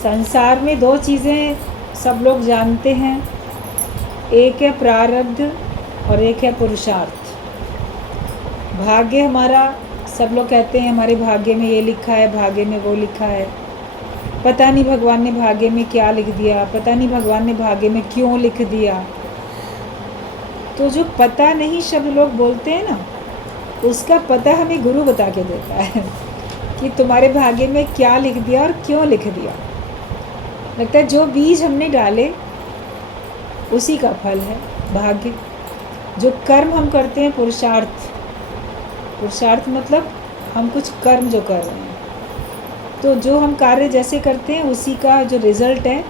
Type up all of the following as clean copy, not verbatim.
संसार में दो चीज़ें सब लोग जानते हैं, एक है प्रारब्ध और एक है पुरुषार्थ। भाग्य हमारा, सब लोग कहते हैं हमारे भाग्य में ये लिखा है, भाग्य में वो लिखा है। पता नहीं भगवान ने भाग्य में क्या लिख दिया, पता नहीं भगवान ने भाग्य में क्यों लिख दिया। तो जो पता नहीं शब्द लोग बोलते हैं ना, उसका पता हमें गुरु बता के देता है कि तुम्हारे भाग्य में क्या लिख दिया और क्यों लिख दिया। लगता है जो बीज हमने डाले उसी का फल है भाग्य। जो कर्म हम करते हैं, पुरुषार्थ, पुरुषार्थ मतलब हम कुछ कर्म जो कर रहे हैं, तो जो हम कार्य जैसे करते हैं उसी का जो रिज़ल्ट है,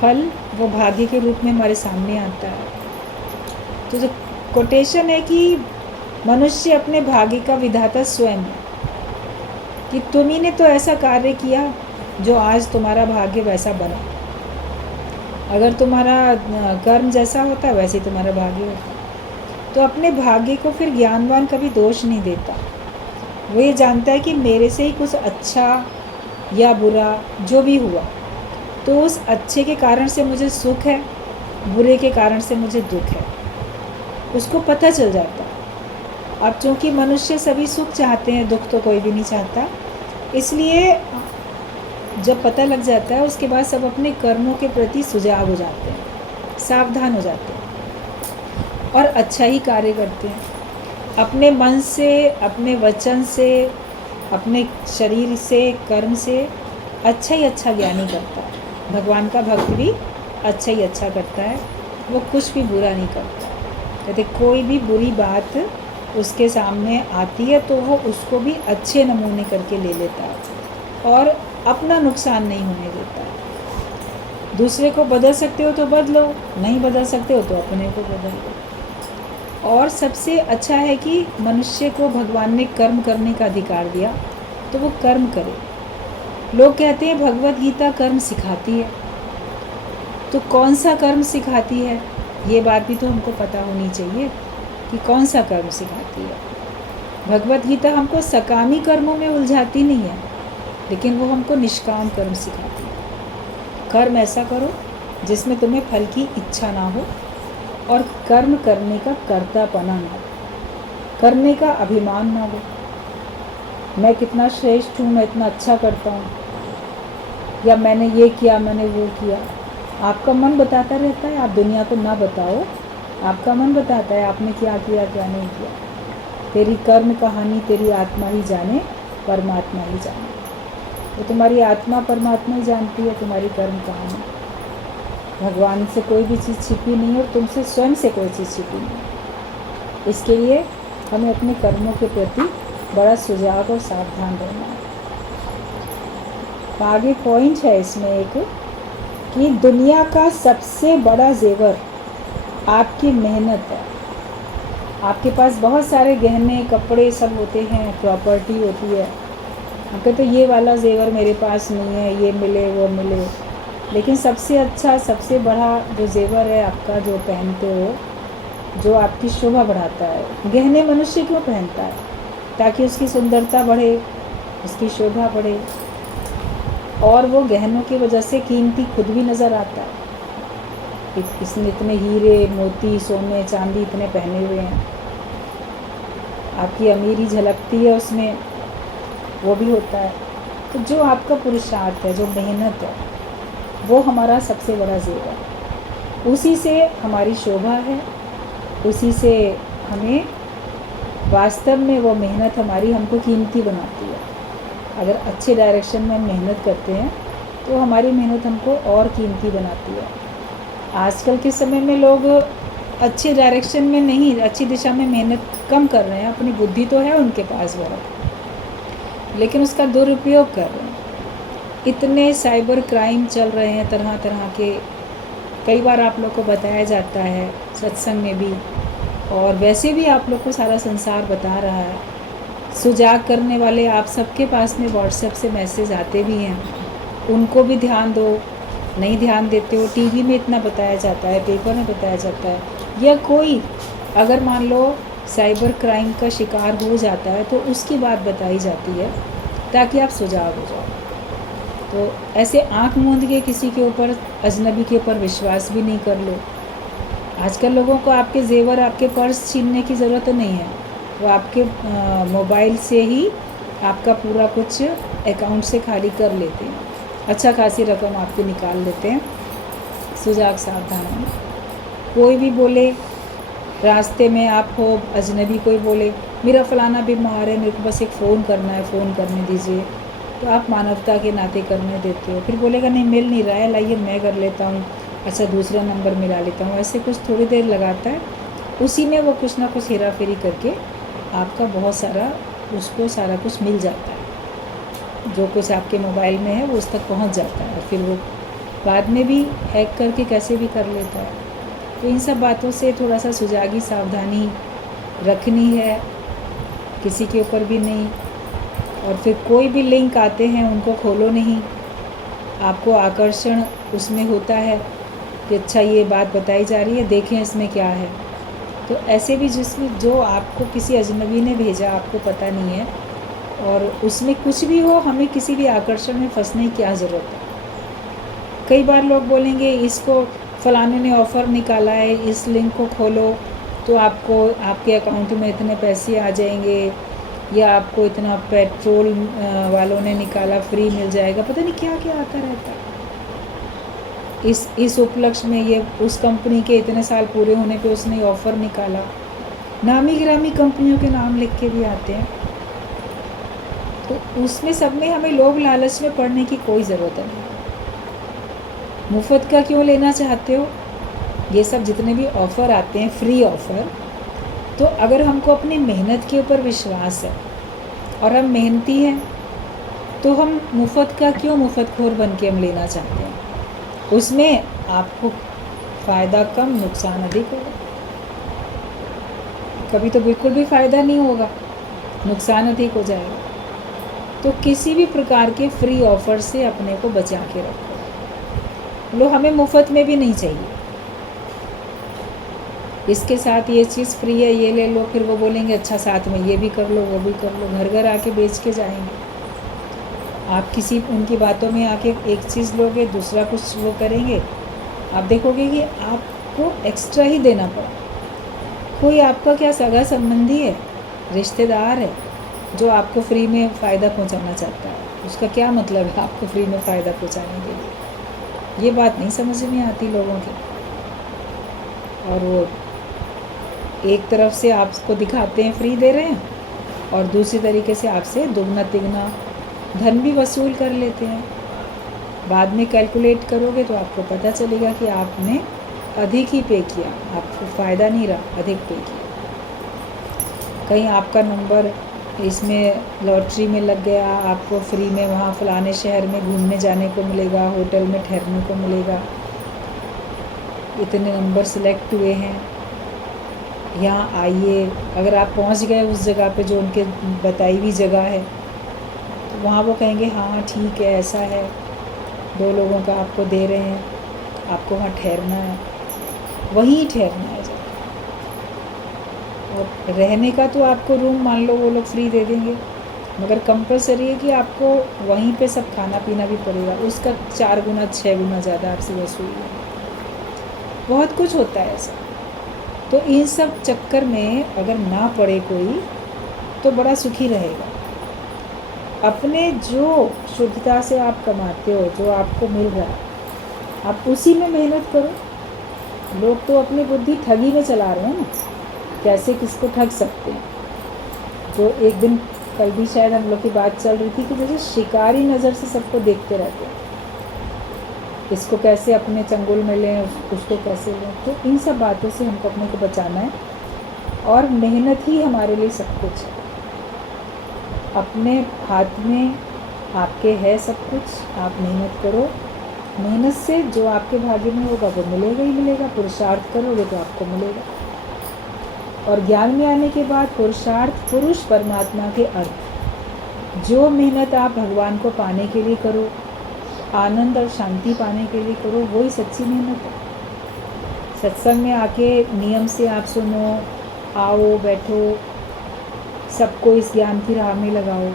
फल, वो भाग्य के रूप में हमारे सामने आता है। तो जो कोटेशन है कि मनुष्य अपने भाग्य का विधाता स्वयं है, कि तुम्ही ने तो ऐसा कार्य किया जो आज तुम्हारा भाग्य वैसा बना। अगर तुम्हारा कर्म जैसा होता वैसे ही तुम्हारा भाग्य होता। तो अपने भाग्य को फिर ज्ञानवान कभी दोष नहीं देता। वो ये जानता है कि मेरे से ही कुछ अच्छा या बुरा जो भी हुआ, तो उस अच्छे के कारण से मुझे सुख है, बुरे के कारण से मुझे दुख है, उसको पता चल जाता। अब चूँकि मनुष्य सभी सुख चाहते हैं, दुख तो कोई भी नहीं चाहता, इसलिए जब पता लग जाता है उसके बाद सब अपने कर्मों के प्रति सुजाग हो जाते हैं, सावधान हो जाते हैं और अच्छा ही कार्य करते हैं। अपने मन से, अपने वचन से, अपने शरीर से, कर्म से अच्छा ही अच्छा ज्ञानी करता है। भगवान का भक्त भी अच्छा ही अच्छा करता है, वो कुछ भी बुरा नहीं करता। कहते कोई भी बुरी बात उसके सामने आती है तो वो उसको भी अच्छे नमूने करके ले लेता है और अपना नुकसान नहीं होने देता। दूसरे को बदल सकते हो तो बदलो, नहीं बदल सकते हो तो अपने को बदल लो। और सबसे अच्छा है कि मनुष्य को भगवान ने कर्म करने का अधिकार दिया, तो वो कर्म करे। लोग कहते हैं भगवत गीता कर्म सिखाती है, तो कौन सा कर्म सिखाती है, ये बात भी तो हमको पता होनी चाहिए कि कौन सा कर्म सिखाती है। भगवत गीता हमको सकामी कर्मों में उलझाती नहीं है, लेकिन वो हमको निष्काम कर्म सिखाती है। कर्म ऐसा करो जिसमें तुम्हें फल की इच्छा ना हो और कर्म करने का कर्तापना ना हो, करने का अभिमान ना हो। मैं कितना श्रेष्ठ हूँ, मैं इतना अच्छा करता हूँ, या मैंने ये किया, मैंने वो किया। आपका मन बताता रहता है, आप दुनिया को ना बताओ, आपका मन बताता है आपने क्या किया क्या नहीं किया। तेरी कर्म कहानी तेरी आत्मा ही जाने, परमात्मा ही जाने। तो तुम्हारी आत्मा परमात्मा ही जानती है तुम्हारी कर्म कहानी। भगवान से कोई भी चीज़ छिपी नहीं है और तुमसे स्वयं से कोई चीज़ छिपी नहीं है। इसके लिए हमें अपने कर्मों के प्रति बड़ा सुजाग और सावधान रहना है। आगे पॉइंट है इसमें एक, कि दुनिया का सबसे बड़ा जेवर आपकी मेहनत है। आपके पास बहुत सारे गहने, कपड़े सब होते हैं, प्रॉपर्टी होती है, आप कहते ये वाला जेवर मेरे पास नहीं है, ये मिले वो मिले, लेकिन सबसे अच्छा, सबसे बड़ा जो जेवर है आपका, जो पहनते हो, जो आपकी शोभा बढ़ाता है। गहने मनुष्य क्यों पहनता है? ताकि उसकी सुंदरता बढ़े, उसकी शोभा बढ़े, और वो गहनों की वजह से कीमती खुद भी नज़र आता है। इसने इतने हीरे, मोती, सोने, चांदी इतने पहने हुए हैं, आपकी अमीरी झलकती है उसमें, वो भी होता है। तो जो आपका पुरुषार्थ है, जो मेहनत है, वो हमारा सबसे बड़ा जेवर है। उसी से हमारी शोभा है, उसी से हमें वास्तव में वो मेहनत हमारी हमको कीमती बनाती है। अगर अच्छे डायरेक्शन में हम मेहनत करते हैं तो हमारी मेहनत हमको और कीमती बनाती है। आजकल के समय में लोग अच्छे डायरेक्शन में नहीं, अच्छी दिशा में मेहनत कम कर रहे हैं। अपनी बुद्धि तो है उनके पास बहुत, लेकिन उसका दुरुपयोग कर रहे हैं। इतने साइबर क्राइम चल रहे हैं तरह तरह के, कई बार आप लोग को बताया जाता है सत्संग में भी, और वैसे भी आप लोग को सारा संसार बता रहा है। सुजाग करने वाले आप सबके पास में व्हाट्सएप से मैसेज आते भी हैं, उनको भी ध्यान दो। नहीं ध्यान देते हो, टीवी में इतना बताया जाता है, पेपर में बताया जाता है, या कोई अगर मान लो साइबर क्राइम का शिकार हो जाता है तो उसकी बात बताई जाती है ताकि आप सुजाग हो जाओ। तो ऐसे आंख मूंद के किसी के ऊपर, अजनबी के ऊपर विश्वास भी नहीं कर लो। आजकल लोगों को आपके जेवर, आपके पर्स छीनने की ज़रूरत नहीं है, वो आपके मोबाइल से ही आपका पूरा कुछ अकाउंट से खाली कर लेते हैं, अच्छा खासी रकम आपकी निकाल लेते हैं। सुजाग सावधान होना। कोई भी बोले, रास्ते में आप हो, अजनबी कोई बोले मेरा फ़लाना बीमार है, मेरे को बस एक फ़ोन करना है, फ़ोन करने दीजिए, तो आप मानवता के नाते करने देते हो। फिर बोलेगा नहीं मिल नहीं रहा है, लाइए मैं कर लेता हूँ, अच्छा दूसरा नंबर मिला लेता हूँ। ऐसे कुछ थोड़ी देर लगाता है, उसी में वो कुछ ना कुछ हेरा फेरी करके आपका बहुत सारा, उसको सारा कुछ मिल जाता है, जो कुछ आपके मोबाइल में है वो उस तक पहुँच जाता है, और फिर वो बाद में भी हैक करके कैसे भी कर लेता है। तो इन सब बातों से थोड़ा सा सुजागी सावधानी रखनी है, किसी के ऊपर भी नहीं। और फिर कोई भी लिंक आते हैं उनको खोलो नहीं, आपको आकर्षण उसमें होता है कि अच्छा ये बात बताई जा रही है, देखें इसमें क्या है। तो ऐसे भी जिसमें जो आपको किसी अजनबी ने भेजा, आपको पता नहीं है, और उसमें कुछ भी हो, हमें किसी भी आकर्षण में फंसने की क्या ज़रूरत है। कई बार लोग बोलेंगे इसको फ़लाने ने ऑफ़र निकाला है, इस लिंक को खोलो तो आपको आपके अकाउंट में इतने पैसे आ जाएंगे, या आपको इतना पेट्रोल वालों ने निकाला फ्री मिल जाएगा, पता नहीं क्या क्या आता रहता है। इस उपलक्ष्य में ये उस कंपनी के इतने साल पूरे होने पे उसने ऑफ़र निकाला, नामी गिरामी कंपनियों के नाम लिख के भी आते हैं। तो उसमें सब में हमें लोभ लालच में पड़ने की कोई ज़रूरत नहीं। मुफ्त का क्यों लेना चाहते हो? ये सब जितने भी ऑफ़र आते हैं, फ्री ऑफ़र, तो अगर हमको अपनी मेहनत के ऊपर विश्वास है और हम मेहनती हैं, तो हम मुफ्त का क्यों मुफ्तखोर बन के हम लेना चाहते हैं? उसमें आपको फ़ायदा कम, नुकसान अधिक होगा। कभी तो बिल्कुल भी फ़ायदा नहीं होगा, नुकसान अधिक हो जाएगा। तो किसी भी प्रकार के फ्री ऑफ़र से अपने को बचा के रखो। लो, हमें मुफ्त में भी नहीं चाहिए, इसके साथ ये चीज़ फ्री है, ये ले लो, फिर वो बोलेंगे अच्छा साथ में ये भी कर लो, वो भी कर लो, घर घर आके बेच के जाएंगे। आप किसी उनकी बातों में आके एक चीज़ लोगे, दूसरा कुछ वो करेंगे, आप देखोगे कि आपको एक्स्ट्रा ही देना पड़ा। कोई आपका क्या सगा संबंधी है, रिश्तेदार है, जो आपको फ्री में फ़ायदा पहुंचाना चाहता है, उसका क्या मतलब है आपको फ्री में फ़ायदा पहुंचाने के लिए? ये बात नहीं समझ में आती लोगों की। और वो एक तरफ से आपको दिखाते हैं फ्री दे रहे हैं, और दूसरी तरीके से आपसे दुगना तिगना धन भी वसूल कर लेते हैं। बाद में कैलकुलेट करोगे तो आपको पता चलेगा कि आपने अधिक ही पे किया, आपको फ़ायदा नहीं रहा, अधिक पे किया। कहीं आपका नंबर इसमें लॉटरी में लग गया, आपको फ्री में वहाँ फ़लाने शहर में घूमने जाने को मिलेगा, होटल में ठहरने को मिलेगा, इतने नंबर सिलेक्ट हुए हैं, यहाँ आइए। अगर आप पहुँच गए उस जगह पे जो उनके बताई हुई जगह है, तो वहाँ वो कहेंगे हाँ ठीक है, ऐसा है, 2 लोगों का आपको दे रहे हैं, आपको वहाँ ठहरना है, वहीं ठहरना है जाकर। और रहने का तो आपको रूम मान लो वो लोग फ्री दे देंगे, मगर कंपलसरी है कि आपको वहीं पे सब खाना पीना भी पड़ेगा, उसका 4 गुना 6 गुना ज़्यादा आपसे वसूल है। बहुत कुछ होता है ऐसा। तो इन सब चक्कर में अगर ना पड़े कोई, तो बड़ा सुखी रहेगा। अपने जो शुद्धता से आप कमाते हो, जो आपको मिल रहा है, आप उसी में मेहनत करो। लोग तो अपनी बुद्धि ठगी में चला रहे हैं ना, कैसे किसको ठग सकते हैं। जो एक दिन कल भी शायद हम लोग की बात चल रही थी कि जैसे शिकारी नज़र से सबको देखते रहते हैं, इसको कैसे अपने चंगुल में लें, उसको कैसे लें। तो इन सब बातों से हमको अपने को बचाना है, और मेहनत ही हमारे लिए सब कुछ है। अपने हाथ में आपके है सब कुछ, आप मेहनत करो, मेहनत से जो आपके भाग्य में होगा वो मिलेगा ही मिलेगा। पुरुषार्थ करोगे तो आपको मिलेगा। और ज्ञान में आने के बाद पुरुषार्थ, पुरुष परमात्मा के अर्थ, जो मेहनत आप भगवान को पाने के लिए करो, आनंद और शांति पाने के लिए करो, वही सच्ची मेहनत है। सत्संग में आके नियम से आप सुनो, आओ बैठो, सबको इस ज्ञान की राह में लगाओ,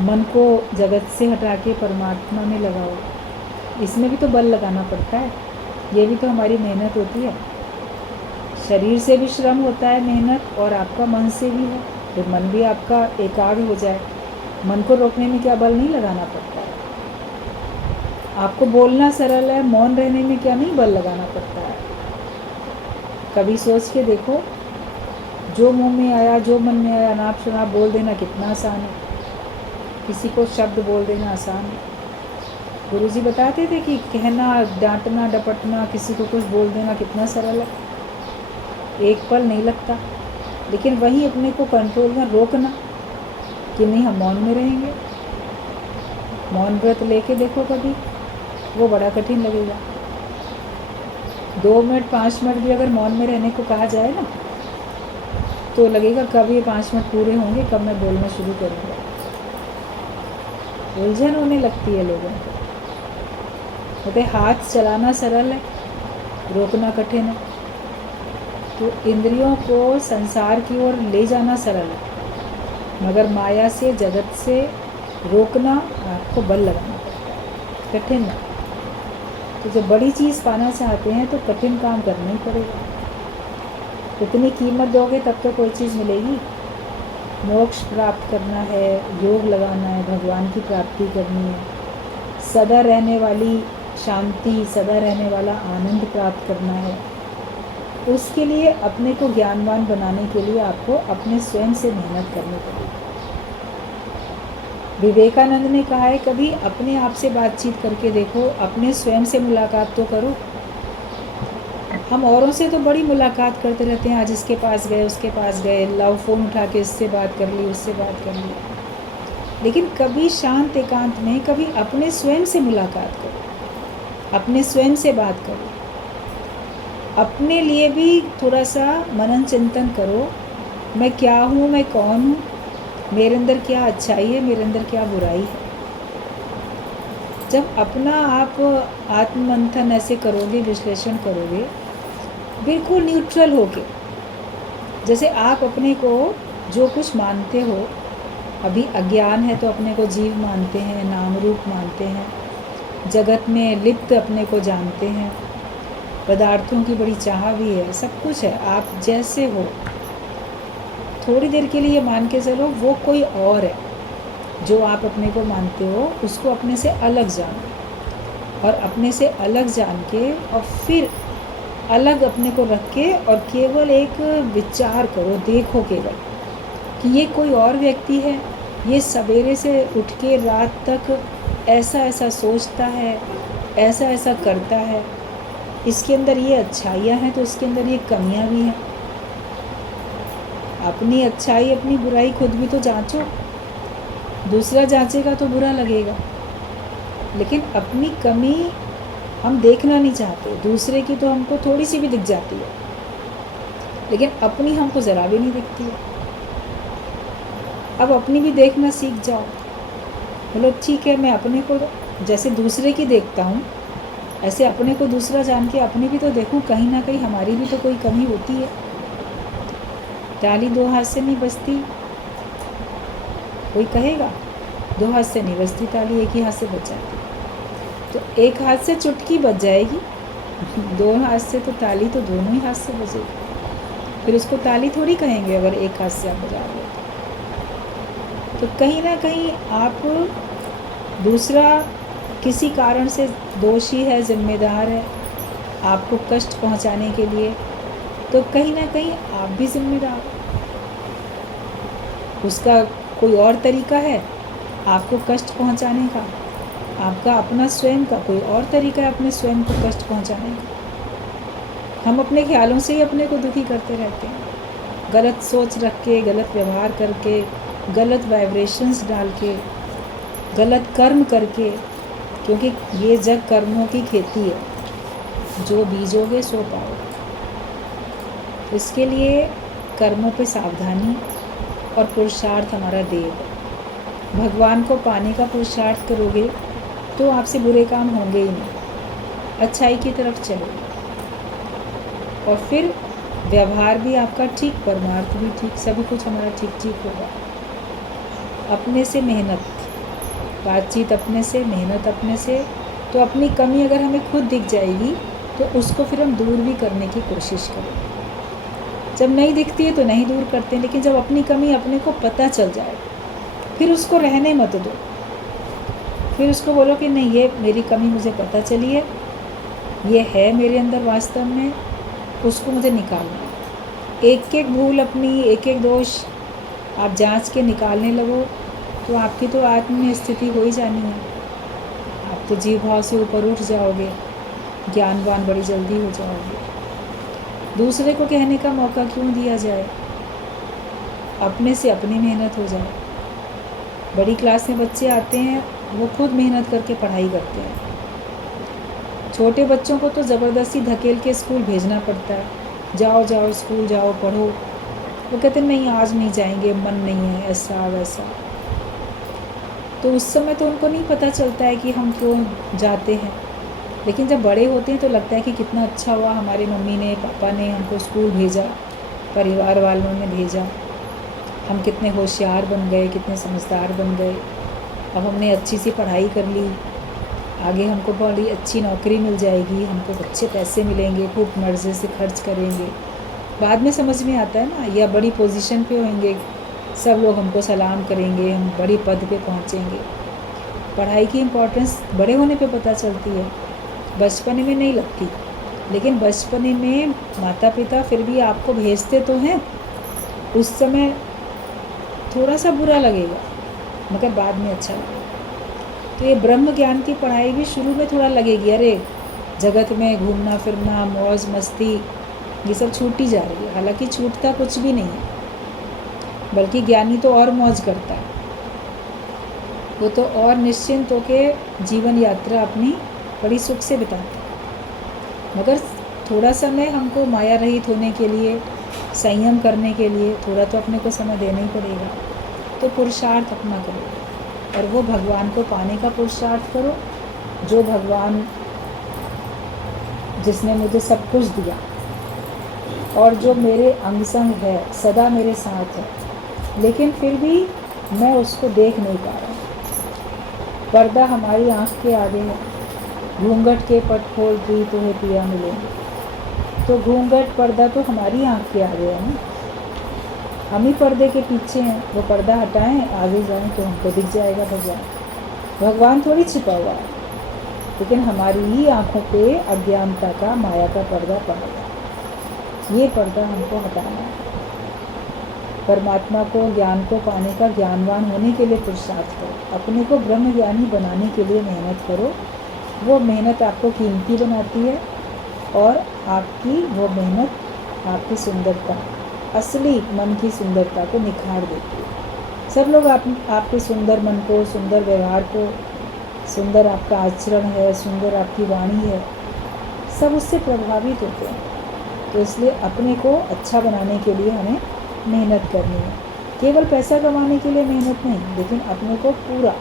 मन को जगत से हटा के परमात्मा में लगाओ। इसमें भी तो बल लगाना पड़ता है, ये भी तो हमारी मेहनत होती है। शरीर से भी श्रम होता है, मेहनत, और आपका मन से भी है। फिर मन भी आपका एकाग्र हो जाए, मन को रोकने में क्या बल नहीं लगाना पड़ता है। आपको बोलना सरल है, मौन रहने में क्या नहीं बल लगाना पड़ता है। कभी सोच के देखो, जो मुंह में आया, जो मन में आया, अनाप शनाप बोल देना कितना आसान है। किसी को शब्द बोल देना आसान है। गुरुजी बताते थे कि कहना, डांटना, डपटना, किसी को कुछ बोल देना कितना सरल है, एक पल नहीं लगता। लेकिन वहीं अपने को कंट्रोल में रोकना कि नहीं, हम मौन में रहेंगे। मौन व्रत लेके देखो कभी, वो बड़ा कठिन लगेगा। 2 मिनट 5 मिनट भी अगर मौन में रहने को कहा जाए ना, तो लगेगा कब ये 5 मिनट पूरे होंगे, कब मैं बोलना शुरू करूँगा। उलझन होने लगती है लोगों को। कहते हाथ चलाना सरल है, रोकना कठिन है। तो इंद्रियों को संसार की ओर ले जाना सरल है, मगर माया से, जगत से रोकना आपको बल लगाना पड़ता है, कठिन है। तो जब बड़ी चीज़ पाना चाहते हैं तो कठिन काम करना ही पड़ेगा। इतनी कीमत दोगे तब तो कोई चीज़ मिलेगी। मोक्ष प्राप्त करना है, योग लगाना है, भगवान की प्राप्ति करनी है, सदा रहने वाली शांति, सदा रहने वाला आनंद प्राप्त करना है। उसके लिए अपने को ज्ञानवान बनाने के लिए आपको अपने स्वयं से मेहनत करनी पड़ेगी। विवेकानंद ने कहा है, कभी अपने आप से बातचीत करके देखो, अपने स्वयं से मुलाकात तो करो। हम औरों से तो बड़ी मुलाकात करते रहते हैं, आज इसके पास गए, उसके पास गए, लव फ़ोन उठा के इससे बात कर ली, उससे बात कर ली। लेकिन कभी शांत एकांत में कभी अपने स्वयं से मुलाकात करो, अपने स्वयं से बात करो। अपने लिए भी थोड़ा सा मनन चिंतन करो, मैं क्या हूँ, मैं कौन हूँ, मेरे अंदर क्या अच्छाई है, मेरे अंदर क्या बुराई है। जब अपना आप आत्ममंथन ऐसे करोगे, विश्लेषण करोगे, बिल्कुल न्यूट्रल होके, जैसे आप अपने को जो कुछ मानते हो, अभी अज्ञान है तो अपने को जीव मानते हैं, नाम रूप मानते हैं, जगत में लिप्त अपने को जानते हैं, पदार्थों की बड़ी चाह भी है, सब कुछ है। आप जैसे हो, थोड़ी देर के लिए मान के चलो वो कोई और है। जो आप अपने को मानते हो उसको अपने से अलग जानो, और अपने से अलग जान के और फिर अलग अपने को रख के और केवल एक विचार करो, देखो केवल कि ये कोई और व्यक्ति है, ये सवेरे से उठ के रात तक ऐसा ऐसा सोचता है, ऐसा ऐसा करता है, इसके अंदर ये अच्छाइयाँ हैं तो इसके अंदर ये कमियाँ भी हैं। अपनी अच्छाई अपनी बुराई खुद भी तो जांचो। दूसरा जांचेगा तो बुरा लगेगा, लेकिन अपनी कमी हम देखना नहीं चाहते। दूसरे की तो हमको थोड़ी सी भी दिख जाती है, लेकिन अपनी हमको ज़रा भी नहीं दिखती है। अब अपनी भी देखना सीख जाओ। बोलो ठीक है, मैं अपने को जैसे दूसरे की देखता हूँ, ऐसे अपने को दूसरा जान के अपनी भी तो देखूँ, कहीं ना कहीं हमारी भी तो कोई कमी होती है। ताली 2 हाथ से नहीं बजती, कोई कहेगा 2 हाथ से नहीं बजती ताली, एक ही हाथ से बज जाती। तो एक हाथ से चुटकी बज जाएगी, 2 हाथ से तो ताली तो दोनों ही हाथ से बजेगी। फिर उसको ताली थोड़ी कहेंगे अगर एक हाथ से आप बजा रहे हो। तो कहीं ना कहीं आप दूसरा किसी कारण से दोषी है, जिम्मेदार है आपको कष्ट पहुंचाने के लिए, तो कहीं ना कहीं आप भी जिम्मेदार हो। उसका कोई और तरीका है आपको कष्ट पहुंचाने का, आपका अपना स्वयं का कोई और तरीका है अपने स्वयं को कष्ट पहुंचाने का। हम अपने ख्यालों से ही अपने को दुखी करते रहते हैं, गलत सोच रख के, गलत व्यवहार करके, गलत वाइब्रेशंस डाल के, गलत कर्म करके, क्योंकि ये जग कर्मों की खेती है, जो बीजोगे सो पाओगे। इसके लिए कर्मों पे सावधानी और पुरुषार्थ हमारा देव है। भगवान को पाने का पुरुषार्थ करोगे तो आपसे बुरे काम होंगे ही नहीं, अच्छाई की तरफ चलोगे, और फिर व्यवहार भी आपका ठीक, परमार्थ भी ठीक, सभी कुछ हमारा ठीक ठीक होगा। अपने से मेहनत, बातचीत अपने से, मेहनत अपने से। तो अपनी कमी अगर हमें खुद दिख जाएगी तो उसको फिर हम दूर भी करने की कोशिश करें। जब नहीं दिखती है तो नहीं दूर करते, लेकिन जब अपनी कमी अपने को पता चल जाए फिर उसको रहने मत दो। फिर उसको बोलो कि नहीं, ये मेरी कमी मुझे पता चली है, ये है मेरे अंदर वास्तव में, उसको मुझे निकालना है। एक एक भूल अपनी, एक एक दोष आप जांच के निकालने लगो तो आपकी तो आत्म में स्थिति हो ही जानी है। आप तो जीव भाव से ऊपर उठ जाओगे, ज्ञानवान बड़ी जल्दी हो जाओगे। दूसरे को कहने का मौका क्यों दिया जाए, अपने से अपनी मेहनत हो जाए। बड़ी क्लास में बच्चे आते हैं, वो खुद मेहनत करके पढ़ाई करते हैं। छोटे बच्चों को तो ज़बरदस्ती धकेल के स्कूल भेजना पड़ता है, जाओ जाओ स्कूल जाओ पढ़ो। वो कहते हैं नहीं आज नहीं जाएंगे, मन नहीं है, ऐसा वैसा। तो उस समय तो उनको नहीं पता चलता है कि हम क्यों जाते हैं, लेकिन जब बड़े होते हैं तो लगता है कि कितना अच्छा हुआ हमारे मम्मी ने पापा ने हमको स्कूल भेजा, परिवार वालों ने भेजा, हम कितने होशियार बन गए, कितने समझदार बन गए। अब हमने अच्छी सी पढ़ाई कर ली, आगे हमको बड़ी अच्छी नौकरी मिल जाएगी, हमको अच्छे पैसे मिलेंगे, खूब मर्ज़े से खर्च करेंगे। बाद में समझ में आता है ना, या बड़ी पोजीशन पे होंगे, सब लोग हमको सलाम करेंगे, हम बड़ी पद पे पहुंचेंगे। पढ़ाई की इम्पोर्टेंस बड़े होने पे पता चलती है, बचपन में नहीं लगती। लेकिन बचपन में माता पिता फिर भी आपको भेजते तो हैं, उस समय थोड़ा सा बुरा लगेगा मगर बाद में अच्छा लगेगा। तो ये ब्रह्म ज्ञान की पढ़ाई भी शुरू में थोड़ा लगेगी, अरे जगत में घूमना फिरना, मौज मस्ती, ये सब छूटी जा रही है। हालांकि छूटता कुछ भी नहीं है, बल्कि ज्ञानी तो और मौज करता है, वो तो और निश्चिंत होकर जीवन यात्रा अपनी बड़ी सुख से बिताता है। मगर थोड़ा समय हमको माया रहित होने के लिए, संयम करने के लिए थोड़ा तो अपने को समय देना ही पड़ेगा। तो पुरुषार्थ अपना करो, और वो भगवान को पाने का पुरुषार्थ करो, जो भगवान जिसने मुझे सब कुछ दिया और जो मेरे अंग संग है, सदा मेरे साथ है, लेकिन फिर भी मैं उसको देख नहीं पा रहा। पर्दा हमारी आँख के आगे है, घूंघट के पट खोल दी तुम्हें पिया मिलेंगे। तो घूंघट पर्दा तो हमारी आँख के आगे है ना, हम ही पर्दे के पीछे हैं। वो पर्दा हटाएं, आगे जाएं तो हमको दिख जाएगा भगवान। भगवान थोड़ी छिपा हुआ है, लेकिन हमारी ही आँखों पे अज्ञानता का, माया का पर्दा पड़ा है। ये पर्दा हमको हटाना है। परमात्मा को, ज्ञान को पाने का, ज्ञानवान होने के लिए पुरुषार्थ करो, अपने को ब्रह्म ज्ञानी बनाने के लिए मेहनत करो। वो मेहनत आपको कीमती बनाती है, और आपकी वो मेहनत आपकी सुंदरता, असली मन की सुंदरता को निखार देती है। सब लोग आपके सुंदर मन को, सुंदर व्यवहार को, सुंदर आपका आचरण है, सुंदर आपकी वाणी है, सब उससे प्रभावित होते हैं। तो इसलिए अपने को अच्छा बनाने के लिए हमें मेहनत करनी है। केवल पैसा कमाने के लिए मेहनत नहीं, लेकिन अपने को पूरा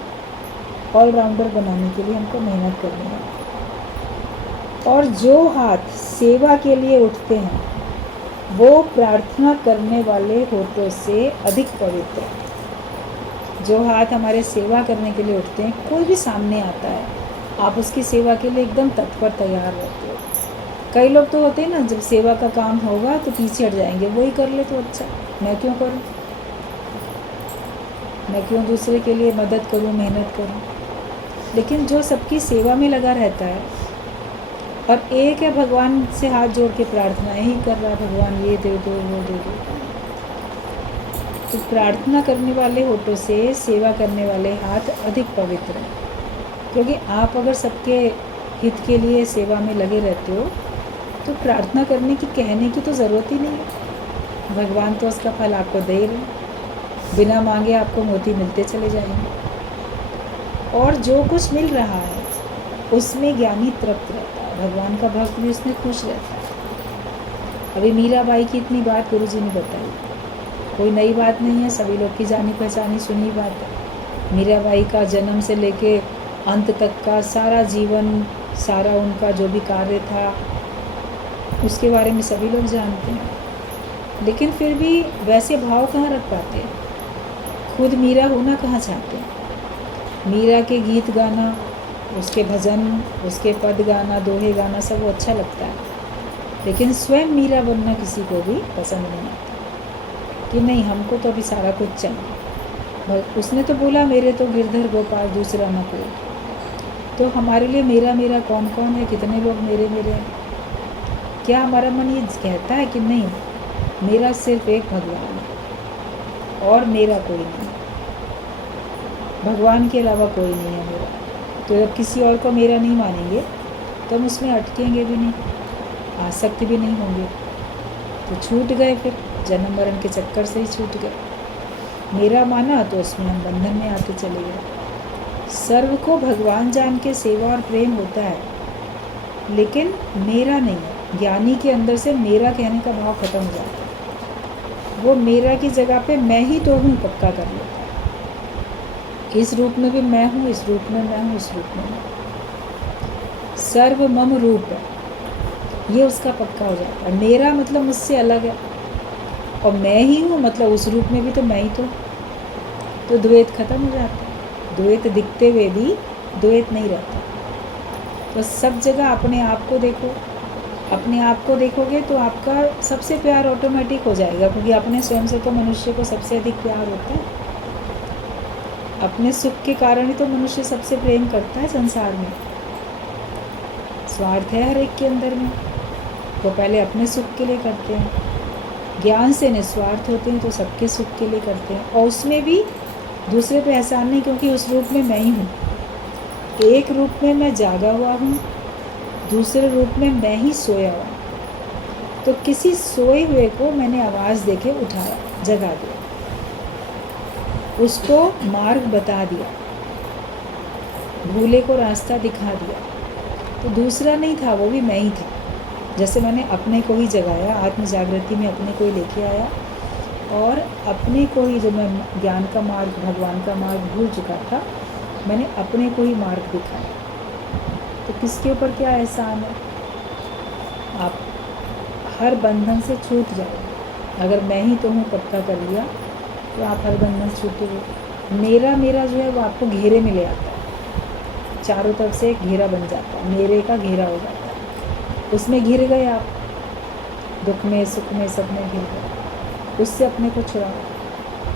ऑलराउंडर बनाने के लिए हमको मेहनत करनी है। और जो हाथ सेवा के लिए उठते हैं वो प्रार्थना करने वाले होठों से अधिक पवित्र है। जो हाथ हमारे सेवा करने के लिए उठते हैं, कोई भी सामने आता है, आप उसकी सेवा के लिए एकदम तत्पर तैयार रहते हो। कई लोग तो होते हैं ना, जब सेवा का काम होगा तो पीछे हट जाएंगे, वही कर ले तो अच्छा, मैं क्यों करूं, मैं क्यों दूसरे के लिए मदद करूं, मेहनत करूं। लेकिन जो सबकी सेवा में लगा रहता है और एक है भगवान से हाथ जोड़ के प्रार्थना ही कर रहा है, भगवान ये दे दो, वो दे दो, तो प्रार्थना करने वाले होठों से सेवा करने वाले हाथ अधिक पवित्र हैं। क्योंकि आप अगर सबके हित के लिए सेवा में लगे रहते हो तो प्रार्थना करने की, कहने की तो ज़रूरत ही नहीं है। भगवान तो उसका फल आपको दे ही रहे, बिना मांगे आपको मोती मिलते चले जाएंगे। और जो कुछ मिल रहा है उसमें ज्ञानी तृप्त रहता है, भगवान का भक्त भी उसमें खुश रहता है। अभी मीराबाई की इतनी बात गुरुजी ने बताई, कोई नई बात नहीं है, सभी लोग की जानी पहचानी सुनी बात है। मीराबाई का जन्म से लेके अंत तक का सारा जीवन, सारा उनका जो भी कार्य था, उसके बारे में सभी लोग जानते हैं। लेकिन फिर भी वैसे भाव कहाँ रख पाते हैं, खुद मीरा होना कहाँ चाहते हैं। मीरा के गीत गाना, उसके भजन, उसके पद गाना, दोहे गाना सब वो अच्छा लगता है, लेकिन स्वयं मीरा बनना किसी को भी पसंद नहीं आता कि नहीं हमको तो अभी सारा कुछ चाहिए। उसने तो बोला मेरे तो गिरधर गोपाल दूसरा न कोई। तो हमारे लिए मेरा मेरा कौन कौन है, कितने लोग मेरे मेरे हैं? क्या हमारा मन ये कहता है कि नहीं मेरा सिर्फ एक भगवान है और मेरा कोई नहीं, भगवान के अलावा कोई नहीं है मेरा। तो जब किसी और को मेरा नहीं मानेंगे तो हम उसमें अटकेंगे भी नहीं, आसक्त भी नहीं होंगे, तो छूट गए, फिर जन्म मरण के चक्कर से ही छूट गए। मेरा माना तो उसमें हम बंधन में आते चले गए। सर्व को भगवान जान के सेवा और प्रेम होता है, लेकिन मेरा नहीं है। ज्ञानी के अंदर से मेरा कहने का भाव खत्म हो जाता है, वो मेरा की जगह पे मैं ही तो हूँ पक्का कर लेता है। इस रूप में भी मैं हूँ, इस रूप में मैं हूँ, इस रूप में मैं। सर्व मम रूप है, ये उसका पक्का हो जाता है। मेरा मतलब मुझसे अलग है और मैं ही हूँ मतलब उस रूप में भी तो मैं ही तो द्वैत खत्म हो जाता है। द्वैत दिखते हुए भी द्वैत नहीं रहता। तो सब जगह अपने आप को देखो, अपने आप को देखोगे तो आपका सबसे प्यार ऑटोमेटिक हो जाएगा, क्योंकि अपने स्वयं से तो मनुष्य को सबसे अधिक प्यार होता है। अपने सुख के कारण ही तो मनुष्य सबसे प्रेम करता है संसार में। स्वार्थ है हर एक के अंदर में, वो पहले अपने सुख के लिए करते हैं। ज्ञान से निस्वार्थ होते हैं तो सबके सुख के लिए करते हैं, और उसमें भी दूसरे पे एहसान नहीं, क्योंकि उस रूप में मैं ही हूँ। एक रूप में मैं जागा हुआ हूँ, दूसरे रूप में मैं ही सोया हुआ हूँ। तो किसी सोए हुए को मैंने आवाज़ देके उठाया, जगा दिया, उसको मार्ग बता दिया, भूले को रास्ता दिखा दिया। तो दूसरा नहीं था, वो भी मैं ही था। जैसे मैंने अपने को ही जगाया, आत्म जागृति में अपने को ही लेके आया, और अपने को ही, जब मैं ज्ञान का मार्ग, भगवान का मार्ग भूल चुका था, मैंने अपने को ही मार्ग दिखाया। तो किसके ऊपर क्या एहसान है? आप हर बंधन से छूट जाओगे। अगर मैं ही तो हूँ पक्का कर लिया तो आप हर बंधन से छूटोगे। मेरा मेरा जो है वो आपको घेरे में ले आता है, चारों तरफ से एक घेरा बन जाता है, मेरे का घेरा हो जाता है। उसमें घिर गए आप, दुख में सुख में सब में घिर गए। उससे अपने को छुड़ाओ,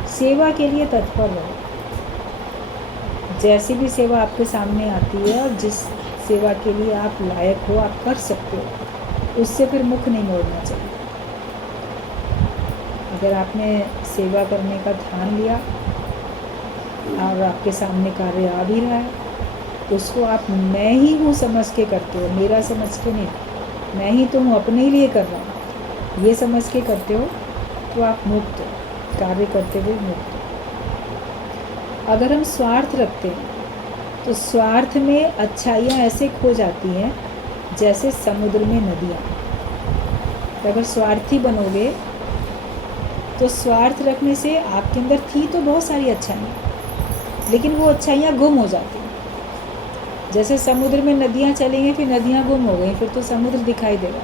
सेवा के लिए तत्पर रहो। जैसी भी सेवा आपके सामने आती है और जिस सेवा के लिए आप लायक हो, आप कर सकते हो, उससे फिर मुख नहीं मोड़ना चाहिए। अगर आपने सेवा करने का ठान लिया और आपके सामने कार्य आ भी रहा है, उसको आप मैं ही हूँ समझ के करते हो, मेरा समझ के नहीं, मैं ही तो हूँ, अपने ही लिए कर रहा हूँ, ये समझ के करते हो, तो आप मुक्त हो, कार्य करते हुए मुक्त हो। अगर हम स्वार्थ रखते हैं तो स्वार्थ में अच्छाइयाँ ऐसे खो जाती हैं जैसे समुद्र में नदियाँ। तो अगर स्वार्थी बनोगे तो स्वार्थ रखने से आपके अंदर थी तो बहुत सारी अच्छाइयाँ, लेकिन वो अच्छाइयाँ गुम हो जाती हैं। जैसे समुद्र में नदियाँ चलेंगी, फिर नदियाँ गुम हो गई, फिर तो समुद्र दिखाई देगा।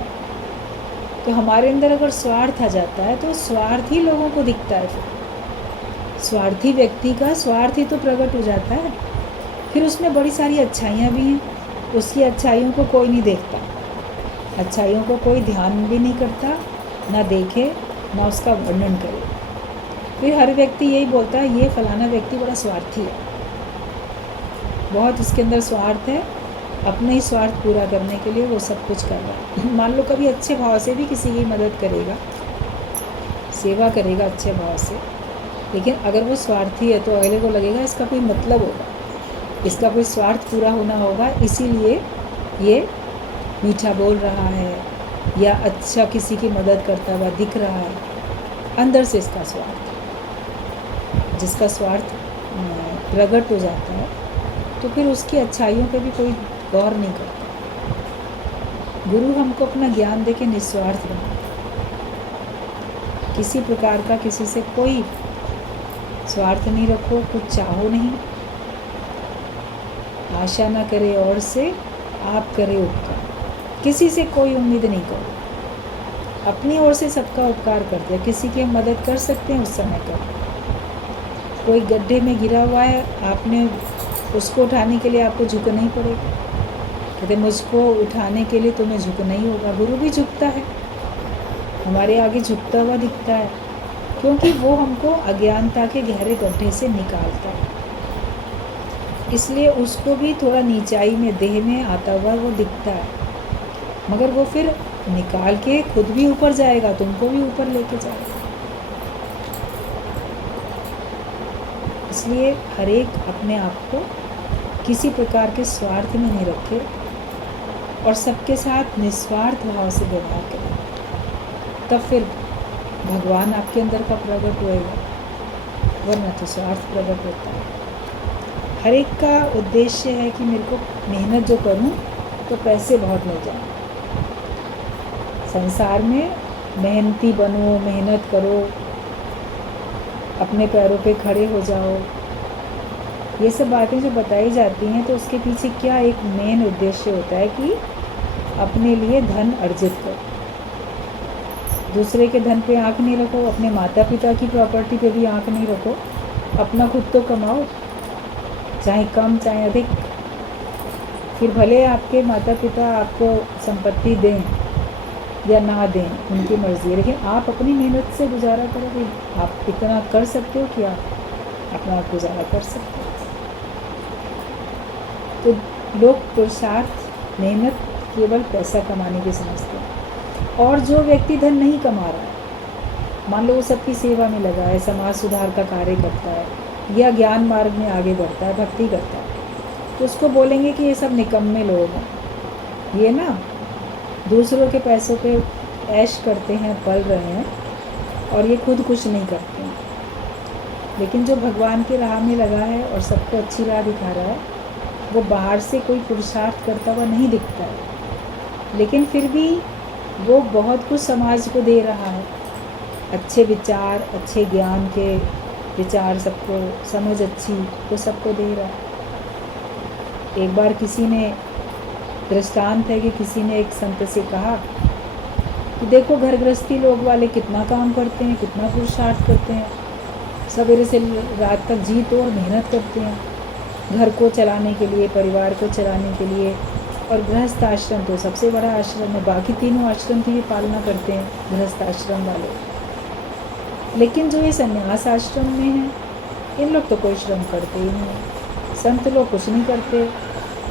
तो हमारे अंदर अगर स्वार्थ आ जाता है तो स्वार्थ ही लोगों को दिखता है। फिर स्वार्थी व्यक्ति का स्वार्थ ही तो प्रकट हो जाता है। फिर उसमें बड़ी सारी अच्छाइयाँ भी हैं, उसकी अच्छाइयों को कोई नहीं देखता, अच्छाइयों को कोई ध्यान भी नहीं करता, ना देखे ना उसका वर्णन करे। फिर हर व्यक्ति यही बोलता है ये फलाना व्यक्ति बड़ा स्वार्थी है, बहुत इसके अंदर स्वार्थ है, अपने ही स्वार्थ पूरा करने के लिए वो सब कुछ कर रहा है। मान लो कभी अच्छे भाव से भी किसी की मदद करेगा, सेवा करेगा अच्छे भाव से, लेकिन अगर वो स्वार्थी है तो अगले को लगेगा इसका कोई मतलब होगा, इसका कोई स्वार्थ पूरा होना होगा, इसीलिए ये मीठा बोल रहा है या अच्छा किसी की मदद करता हुआ दिख रहा है। अंदर से इसका स्वार्थ, जिसका स्वार्थ प्रकट हो जाता है तो फिर उसकी अच्छाइयों पे भी कोई गौर नहीं करता। गुरु हमको अपना ज्ञान देके निस्वार्थ बना, किसी प्रकार का किसी से कोई स्वार्थ नहीं रखो, कुछ चाहो नहीं, आशा ना करे और से, आप करे उपकार, किसी से कोई उम्मीद नहीं करो, अपनी ओर से सबका उपकार कर दिया। किसी की हम मदद कर सकते हैं उस समय कर। कोई गड्ढे में गिरा हुआ है, आपने उसको उठाने के लिए आपको झुकना ही पड़ेगा। कहते मुझको उठाने के लिए तुम्हें झुकना ही होगा। गुरु भी झुकता है, हमारे आगे झुकता हुआ दिखता है, क्योंकि वो हमको अज्ञानता के गहरे गड्ढे से निकालता है। इसलिए उसको भी थोड़ा नीचाई में, देह में आता हुआ वो दिखता है, मगर वो फिर निकाल के खुद भी ऊपर जाएगा, तुमको भी ऊपर लेके जाएगा। इसलिए हर एक अपने आप को किसी प्रकार के स्वार्थ में नहीं रखे और सबके साथ निस्वार्थ भाव से व्यवहार करें, तब फिर भगवान आपके अंदर का प्रकट होएगा, वरना तो स्वार्थ प्रकट होता है। हर एक का उद्देश्य है कि मेरे को मेहनत जो करूं तो पैसे बहुत मिल जाए। संसार में मेहनती बनो, मेहनत करो, अपने पैरों पे खड़े हो जाओ, ये सब बातें जो बताई जाती हैं तो उसके पीछे क्या एक मेन उद्देश्य होता है कि अपने लिए धन अर्जित करो। दूसरे के धन पे आंख नहीं रखो, अपने माता पिता की प्रॉपर्टी पे भी आंख नहीं रखो, अपना खुद तो कमाओ, चाहे कम चाहे अधिक। फिर भले आपके माता पिता आपको संपत्ति दें या ना दें, उनकी मर्ज़ी है, लेकिन आप अपनी मेहनत से गुजारा करोगे। आप इतना कर सकते हो कि आप अपना गुजारा कर सकते हो। तो लोग पुरुषार्थ, मेहनत केवल पैसा कमाने की समझते हैं। और जो व्यक्ति धन नहीं कमा रहा है, मान लो वो सबकी सेवा में लगा है, समाज सुधार का कार्य करता है या ज्ञान मार्ग में आगे बढ़ता है, भक्ति करता है, तो उसको बोलेंगे कि ये सब निकम्मे लोग हैं, ये ना दूसरों के पैसों पे ऐश करते हैं, पल रहे हैं और ये खुद कुछ नहीं करते हैं। लेकिन जो भगवान की राह में लगा है और सबको अच्छी राह दिखा रहा है, वो बाहर से कोई पुरुषार्थ करता हुआ नहीं दिखता है, लेकिन फिर भी वो बहुत कुछ समाज को दे रहा है। अच्छे विचार, अच्छे ज्ञान के विचार, सबको समझ अच्छी, वो सबको दे रहा है। एक बार किसी ने, दृष्टांत है कि किसी ने एक संत से कहा कि देखो घर गृहस्थी लोग वाले कितना काम करते हैं, कितना पुरुषार्थ करते हैं, सवेरे से रात तक जी तोड़ मेहनत करते हैं घर को चलाने के लिए, परिवार को चलाने के लिए। और गृहस्थ आश्रम तो सबसे बड़ा आश्रम है, बाकी तीनों आश्रम की भी पालना करते हैं गृहस्थ आश्रम वाले। लेकिन जो ये संन्यास आश्रम में हैं, इन लोग तो कोई श्रम करते ही नहीं। संत लोग कुछ नहीं करते,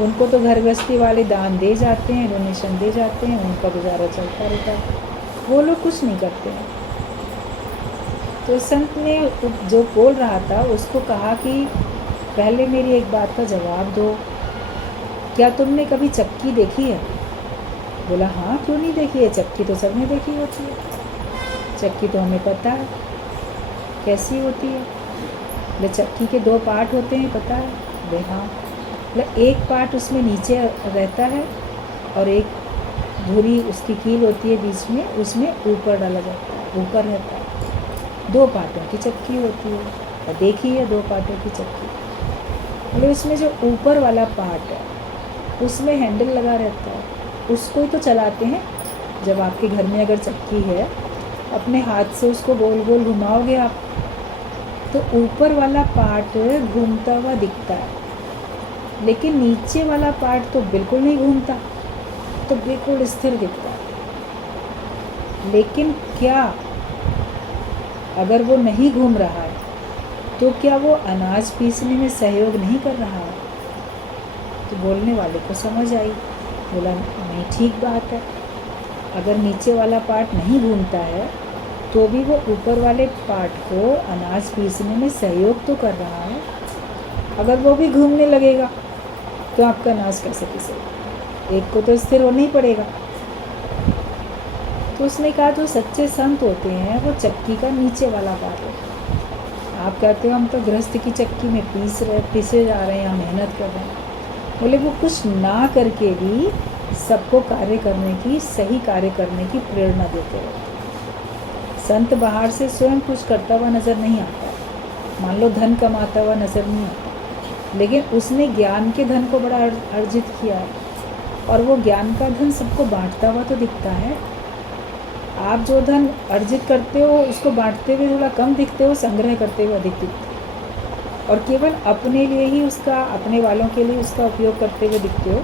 उनको तो घर गृहस्थी वाले दान दे जाते हैं, डोनेशन दे जाते हैं, उनका गुजारा चलता रहता है, वो लोग कुछ नहीं करते हैं। तो संत ने जो बोल रहा था उसको कहा कि पहले मेरी एक बात का जवाब दो, क्या तुमने कभी चक्की देखी है? बोला हाँ, क्यों नहीं देखी है, चक्की तो सबने देखी होती है, चक्की तो हमें पता है कैसी होती है। बोले चक्की के 2 पार्ट होते हैं, पता है? बोले हाँ। बोले एक पार्ट उसमें नीचे रहता है और एक धुरी उसकी कील होती है बीच में, उसमें ऊपर डाला जाता है, ऊपर रहता है। 2 पार्टों की चक्की होती है, और देखी है 2 पार्टों की चक्की। बोले उसमें जो ऊपर वाला पार्ट है उसमें हैंडल लगा रहता है, उसको ही तो चलाते हैं। जब आपके घर में अगर चक्की है, अपने हाथ से उसको गोल गोल घुमाओगे आप, तो ऊपर वाला पार्ट घूमता हुआ दिखता है, लेकिन नीचे वाला पार्ट तो बिल्कुल नहीं घूमता, तो बिल्कुल स्थिर दिखता है। लेकिन क्या अगर वो नहीं घूम रहा है तो क्या वो अनाज पीसने में सहयोग नहीं कर रहा है? तो बोलने वाले को समझ आई, बोला नहीं, ठीक बात है, अगर नीचे वाला पार्ट नहीं घूमता है तो भी वो ऊपर वाले पार्ट को अनाज पीसने में सहयोग तो कर रहा है। अगर वो भी घूमने लगेगा तो आपका अनाज कैसे पीसेगा? एक को तो स्थिर होना ही पड़ेगा। तो उसने कहा जो सच्चे संत होते हैं वो चक्की का नीचे वाला पार्ट होता है। आप कहते हो हम तो गृहस्थ की चक्की में पीसे जा रहे हैं, हम मेहनत कर रहे हैं। बोले वो कुछ ना करके भी सबको कार्य करने की, सही कार्य करने की प्रेरणा देते हैं। संत बाहर से स्वयं कुछ करता हुआ नज़र नहीं आता, मान लो धन कमाता हुआ नज़र नहीं आता, लेकिन उसने ज्ञान के धन को बड़ा अर्जित किया है और वो ज्ञान का धन सबको बांटता हुआ तो दिखता है। आप जो धन अर्जित करते हो उसको बांटते हुए थोड़ा कम दिखते हो, संग्रह करते हुए अधिक दिखते हो। और केवल अपने लिए ही उसका, अपने वालों के लिए उसका उपयोग करते हुए दिखते हो,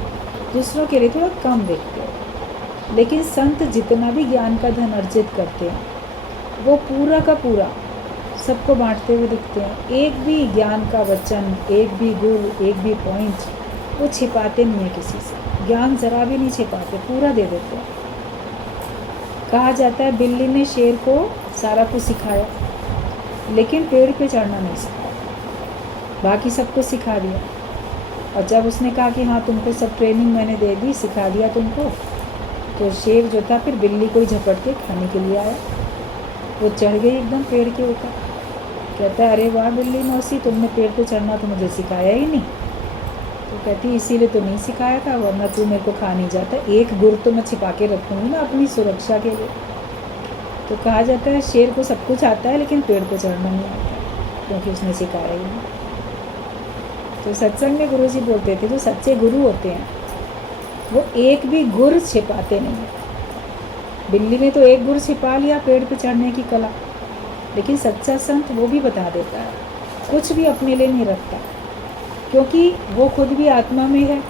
दूसरों के लिए थोड़ा कम देखते हो। लेकिन संत जितना भी ज्ञान का धन अर्जित करते हैं वो पूरा का पूरा सबको बांटते हुए दिखते हैं। एक भी ज्ञान का वचन, एक भी गुण, एक भी पॉइंट वो छिपाते नहीं है किसी से। ज्ञान ज़रा भी नहीं छिपाते, पूरा दे देते हैं। कहा जाता है बिल्ली ने शेर को सारा कुछ सिखाया लेकिन पेड़ पे चढ़ना नहीं सिखाया, बाकी सबको सिखा दिया। और जब उसने कहा कि हाँ तुमको सब ट्रेनिंग मैंने दे दी, सिखा दिया तुमको, तो शेर जो था फिर बिल्ली को ही झपट के खाने के लिए आया। वो चढ़ गई एकदम पेड़ के ऊपर। कहता है अरे वाह बिल्ली मौसी, तुमने पेड़ पे चढ़ना तो मुझे सिखाया ही नहीं। तो कहती इसीलिए तो नहीं सिखाया था, वरना तू मेरे को खा नहीं जाता। एक गुर तो मैं छिपा के रखूँगी ना अपनी सुरक्षा के लिए। तो कहा जाता है शेर को सब कुछ आता है लेकिन पेड़ पे चढ़ना नहीं आता, क्योंकि उसने सिखाया ही नहीं। तो सत्संग में गुरु जी बोलते थे जो सच्चे गुरु होते हैं वो एक भी गुर छिपाते नहीं है। बिल्ली ने तो एक गुर छिपा लिया पेड़ पे चढ़ने की कला, लेकिन सच्चा संत वो भी बता देता है, कुछ भी अपने लिए नहीं रखता, क्योंकि वो खुद भी आत्मा में है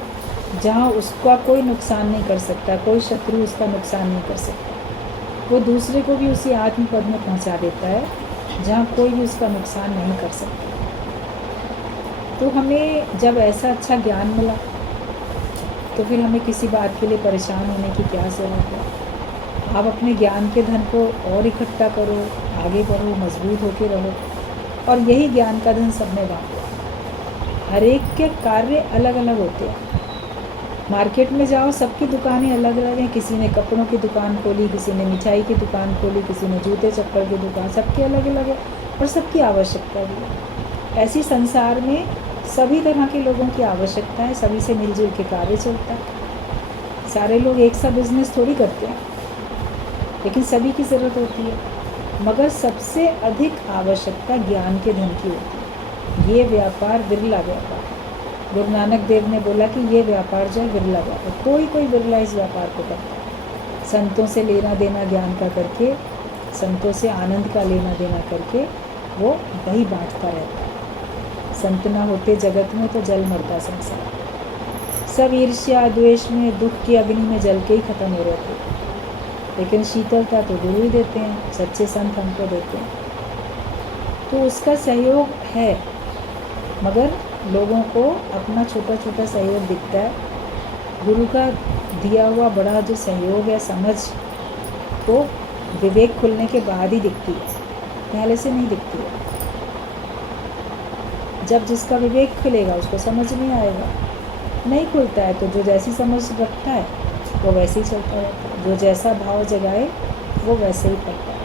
जहाँ उसका कोई नुकसान नहीं कर सकता, कोई शत्रु उसका नुकसान नहीं कर सकता। वो दूसरे को भी उसी आत्म पद में पहुँचा देता है जहाँ कोई भी उसका नुकसान नहीं कर सकता। तो हमें जब ऐसा अच्छा ज्ञान मिला तो फिर हमें किसी बात के लिए परेशान होने की क्या ज़रूरत है। आप अपने ज्ञान के धन को और इकट्ठा करो, आगे बढ़ो, मजबूत होके रहो, और यही ज्ञान का धन सब में बांटो। हर एक के कार्य अलग अलग होते हैं। मार्केट में जाओ, सबकी दुकानें अलग अलग हैं। किसी ने कपड़ों की दुकान खोली, किसी ने मिठाई की दुकान खोली, किसी ने जूते चप्पल की दुकान, सबकी अलग अलग है और सबकी आवश्यकता भी है। ऐसी संसार में सभी तरह के लोगों की आवश्यकता है, सभी से मिलजुल के कार्य चलता है। सारे लोग एक सा बिजनेस थोड़ी करते हैं, लेकिन सभी की ज़रूरत होती है। मगर सबसे अधिक आवश्यकता ज्ञान के धन की होती है। ये व्यापार विरला व्यापार। गुरु नानक देव ने बोला कि ये व्यापार जो है विरला व्यापार, कोई विरला इस व्यापार को करता है। संतों से लेना देना ज्ञान का करके, संतों से आनंद का लेना देना करके वो वही बांटता रहता है। संत ना होते जगत में तो जल मरता संसार। सब ईर्ष्या द्वेष में, दुख की अग्नि में जल के ही खत्म हो रहे थे। लेकिन शीतलता तो गुरु ही देते हैं, सच्चे संत हमको देते हैं। तो उसका सहयोग है, मगर लोगों को अपना छोटा छोटा सहयोग दिखता है। गुरु का दिया हुआ बड़ा जो सहयोग है, समझ, तो विवेक खुलने के बाद ही दिखती है, पहले से नहीं दिखती है। जब जिसका विवेक खुलेगा उसको समझ नहीं आएगा। नहीं खुलता है तो जो जैसी समझ रखता है वो वैसे ही चलता रहता है, जो जैसा भाव जगाए वो वैसे ही करता है।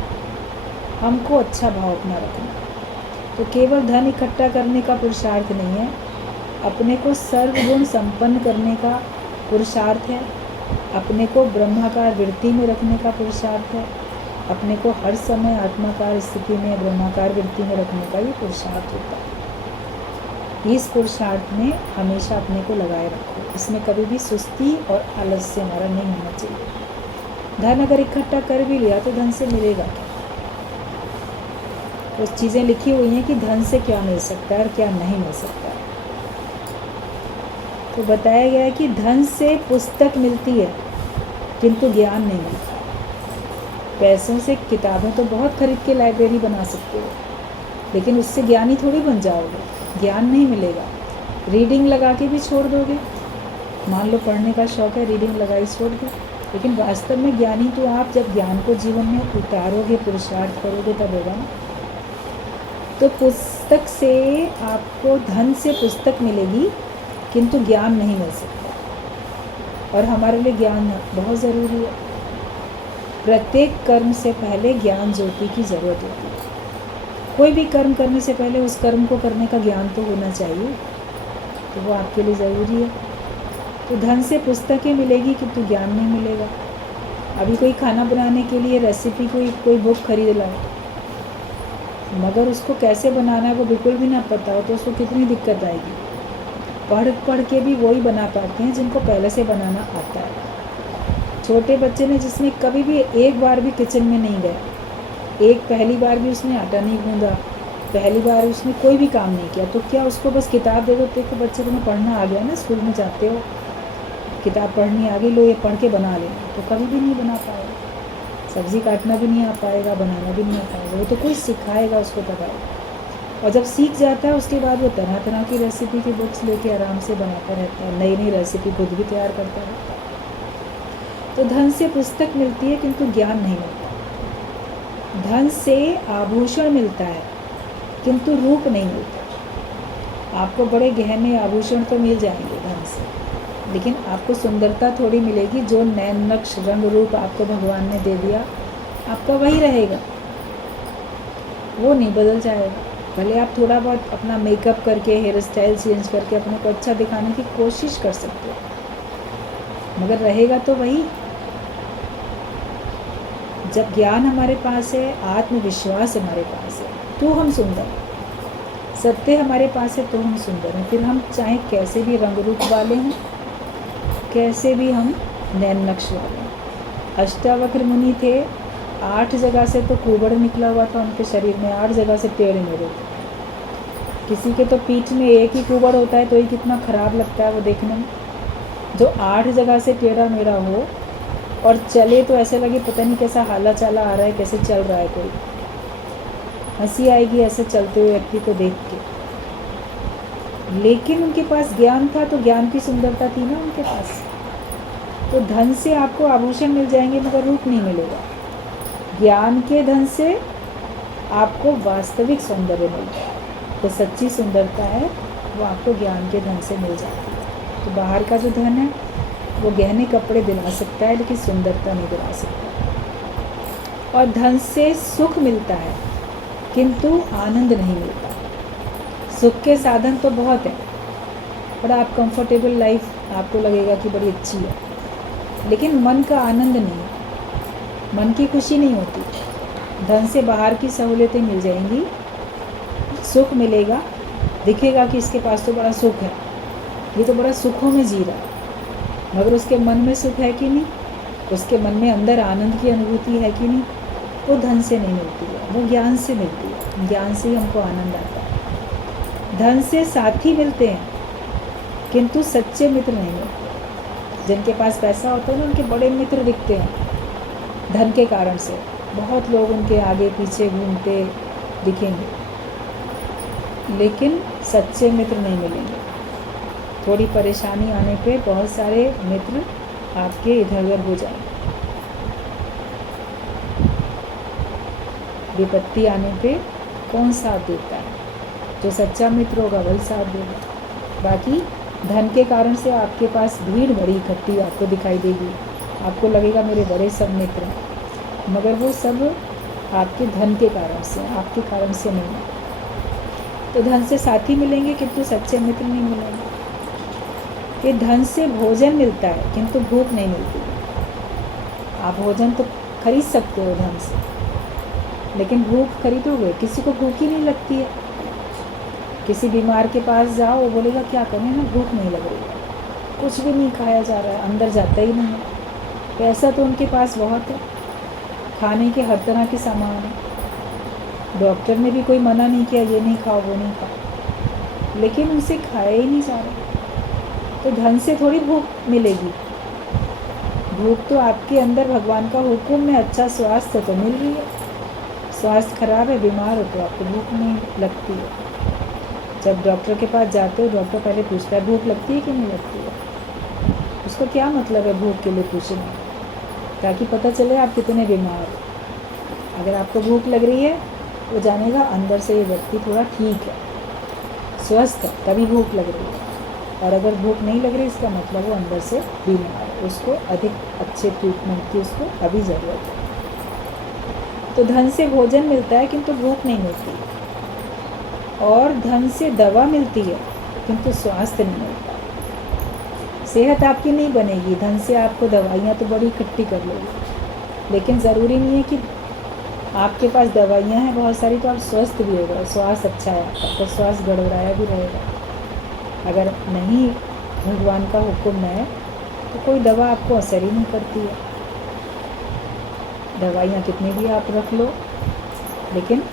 हमको अच्छा भाव अपना रखना। तो केवल धन इकट्ठा करने का पुरुषार्थ नहीं है, अपने को सर्वगुण संपन्न करने का पुरुषार्थ है, अपने को ब्रह्माकार वृत्ति में रखने का पुरुषार्थ है, अपने को हर समय आत्माकार स्थिति में, ब्रह्माकार वृत्ति में रखने का ये पुरुषार्थ होता है। इस पुरुषार्थ में हमेशा अपने को लगाए रखो। इसमें कभी भी सुस्ती और आलस्य हमारा नहीं होना चाहिए। धन अगर इकट्ठा कर भी लिया तो धन से मिलेगा क्या? कुछ चीज़ें लिखी हुई हैं कि धन से क्या मिल सकता है और क्या नहीं मिल सकता है। तो बताया गया है कि धन से पुस्तक मिलती है किंतु ज्ञान नहीं मिलता। पैसों से किताबें तो बहुत खरीद के लाइब्रेरी बना सकते हो, लेकिन उससे ज्ञानी थोड़ी बन जाओगे, ज्ञान नहीं मिलेगा। रीडिंग लगा के भी छोड़ दोगे, मान लो पढ़ने का शौक़ है, रीडिंग लगाई छोड़ दो, लेकिन वास्तव में ज्ञानी तो आप जब ज्ञान को जीवन में उतारोगे, पुरुषार्थ करोगे, तब होगा ना। तो पुस्तक से आपको, धन से पुस्तक मिलेगी किंतु ज्ञान नहीं मिल सकता। और हमारे लिए ज्ञान बहुत ज़रूरी है। प्रत्येक कर्म से पहले ज्ञान ज्योति की ज़रूरत होती है। कोई भी कर्म करने से पहले उस कर्म को करने का ज्ञान तो होना चाहिए, तो वो आपके लिए ज़रूरी है। तो धन से पुस्तकें मिलेगी किंतु ज्ञान नहीं मिलेगा। अभी कोई खाना बनाने के लिए रेसिपी कोई बुक खरीद लाए, मगर उसको कैसे बनाना है वो बिल्कुल भी ना पता हो तो उसको कितनी दिक्कत आएगी। पढ़ के भी वही बना पाते हैं जिनको पहले से बनाना आता है। छोटे बच्चे ने, जिसने कभी भी एक बार भी किचन में नहीं गया, एक पहली बार भी उसने आटा नहीं गूंदा, पहली बार उसने कोई भी काम नहीं किया, तो क्या उसको बस किताब दे दो, देखो बच्चे तुम्हें पढ़ना आ गया ना, स्कूल में जाते हो, किताब पढ़नी आ गई, लो ये पढ़ के बना लेना, तो कभी भी नहीं बना पाएगा। सब्ज़ी काटना भी नहीं आ पाएगा, बनाना भी नहीं आ पाएगा, वो तो कोई सिखाएगा उसको तब आएगा। और जब सीख जाता है उसके बाद वो तरह तरह की रेसिपी की बुक्स लेके आराम से बनाता रहता है, नई नई रेसिपी खुद भी तैयार करता रहता है। तो धन से पुस्तक मिलती है किंतु ज्ञान नहीं मिलता। धन से आभूषण मिलता है किंतु रूप नहीं मिलता। आपको बड़े गहने आभूषण तो मिल जाएंगे धन से, लेकिन आपको सुंदरता थोड़ी मिलेगी। जो नैन नक्श रंग रूप आपको भगवान ने दे दिया, आपका वही रहेगा, वो नहीं बदल जाएगा। भले आप थोड़ा बहुत अपना मेकअप करके, हेयर स्टाइल चेंज करके अपने को अच्छा दिखाने की कोशिश कर सकते हो, मगर रहेगा तो वही। जब ज्ञान हमारे पास है, आत्मविश्वास हमारे पास है, तो हम सुंदर हैं। सत्य हमारे पास है तो हम सुंदर हैं। फिर हम चाहे कैसे भी रंग रूप वाले हैं, कैसे भी हम नैन नक्श वाले हैं। अष्टावक्र मुनि थे, 8 जगह से तो कुबड़ निकला हुआ था उनके शरीर में, 8 जगह से टेढ़े मेढ़े थे। किसी के तो पीठ में एक ही कुबड़ होता है तो ये कितना ख़राब लगता है वो देखने में। जो 8 जगह से टेढ़ा मेढ़ा हो और चले तो ऐसे लगे पता नहीं कैसा हाला चाला आ रहा है, कैसे चल रहा है, कोई हंसी आएगी ऐसे चलते हुए व्यक्ति को देख के। लेकिन उनके पास ज्ञान था, तो ज्ञान की सुंदरता थी ना उनके पास। तो धन से आपको आभूषण मिल जाएंगे मगर रूप नहीं मिलेगा। ज्ञान के धन से आपको वास्तविक सौंदर्य मिलता है। तो सच्ची सुंदरता है वो आपको ज्ञान के धन से मिल जाती है। तो बाहर का जो धन है वो गहने कपड़े दिला सकता है, लेकिन सुंदरता नहीं दिला सकता। और धन से सुख मिलता है किंतु आनंद नहीं मिलता। सुख के साधन तो बहुत हैं, बड़ा आप कंफर्टेबल लाइफ आपको लगेगा कि बड़ी अच्छी है, लेकिन मन का आनंद नहीं है, मन की खुशी नहीं होती। धन से बाहर की सहूलियतें मिल जाएंगी, सुख मिलेगा, दिखेगा कि इसके पास तो बड़ा सुख है, ये तो बड़ा सुखों में जी रहा है, मगर उसके मन में सुख है कि नहीं, उसके मन में अंदर आनंद की अनुभूति है कि नहीं, वो धन से नहीं मिलती है, वो ज्ञान से मिलती है। ज्ञान से ही हमको आनंद आता है। धन से साथी मिलते हैं किंतु सच्चे मित्र नहीं मिलते। जिनके पास पैसा होता है ना, उनके बड़े मित्र दिखते हैं धन के कारण से, बहुत लोग उनके आगे पीछे घूमते दिखेंगे, लेकिन सच्चे मित्र नहीं मिलेंगे। थोड़ी परेशानी आने पे बहुत सारे मित्र आपके इधर उधर हो जाएंगे, विपत्ति आने पे कौन साथ देता है? जो सच्चा मित्र होगा वही साथ देगा। बाकी धन के कारण से आपके पास भीड़ बड़ी इकट्ठी आपको दिखाई देगी, आपको लगेगा मेरे बड़े सब मित्र हैं, मगर वो सब आपके धन के कारण से, आपके कारण से नहीं है। तो धन से साथी मिलेंगे किंतु सच्चे मित्र नहीं मिलेंगे। कि धन से भोजन मिलता है किंतु भूख नहीं मिलती। आप भोजन तो खरीद सकते हो धन से, लेकिन भूख खरीदोगे? किसी को भूख ही नहीं लगती है। किसी बीमार के पास जाओ, वो बोलेगा क्या करें ना, भूख नहीं लग रही है, कुछ भी नहीं खाया जा रहा है, अंदर जाता ही नहीं है। पैसा तो उनके पास बहुत है, खाने के हर तरह के सामान है, डॉक्टर ने भी कोई मना नहीं किया ये नहीं खाओ वो नहीं खाओ, लेकिन उनसे खाया ही नहीं जा रहा। तो धन से थोड़ी भूख मिलेगी। भूख तो आपके अंदर भगवान का हुक्म में अच्छा स्वास्थ्य तो मिल रही है। स्वास्थ्य खराब है, बीमार हो तो आपको भूख नहीं लगती है। जब डॉक्टर के पास जाते हो, डॉक्टर पहले पूछता है भूख लगती है कि नहीं लगती है। उसका क्या मतलब है भूख के लिए पूछना? ताकि पता चले आप कितने बीमार हो। अगर आपको भूख लग रही है वो जानेगा अंदर से ये व्यक्ति थोड़ा ठीक है, स्वस्थ है, तभी भूख लग रही है। और अगर भूख नहीं लग रही, इसका मतलब वो अंदर से बीमार है, उसको अधिक अच्छे ट्रीटमेंट की उसको अभी ज़रूरत है। तो धन से भोजन मिलता है किंतु भूख नहीं मिलती, और धन से दवा मिलती है किंतु स्वास्थ्य नहीं मिलता। सेहत आपकी नहीं बनेगी, धन से आपको दवाइयाँ तो बड़ी इकट्ठी कर लोगे, लेकिन ज़रूरी नहीं है कि आपके पास दवाइयाँ हैं बहुत सारी तो आप स्वस्थ भी होगा, स्वास्थ्य अच्छा है आपका, तो स्वास्थ्य गड़बड़ाया भी रहेगा। अगर नहीं भगवान का हुक्म है तो कोई दवा आपको असर ही नहीं करती है। दवाइयाँ कितनी भी आप रख लो, लेकिन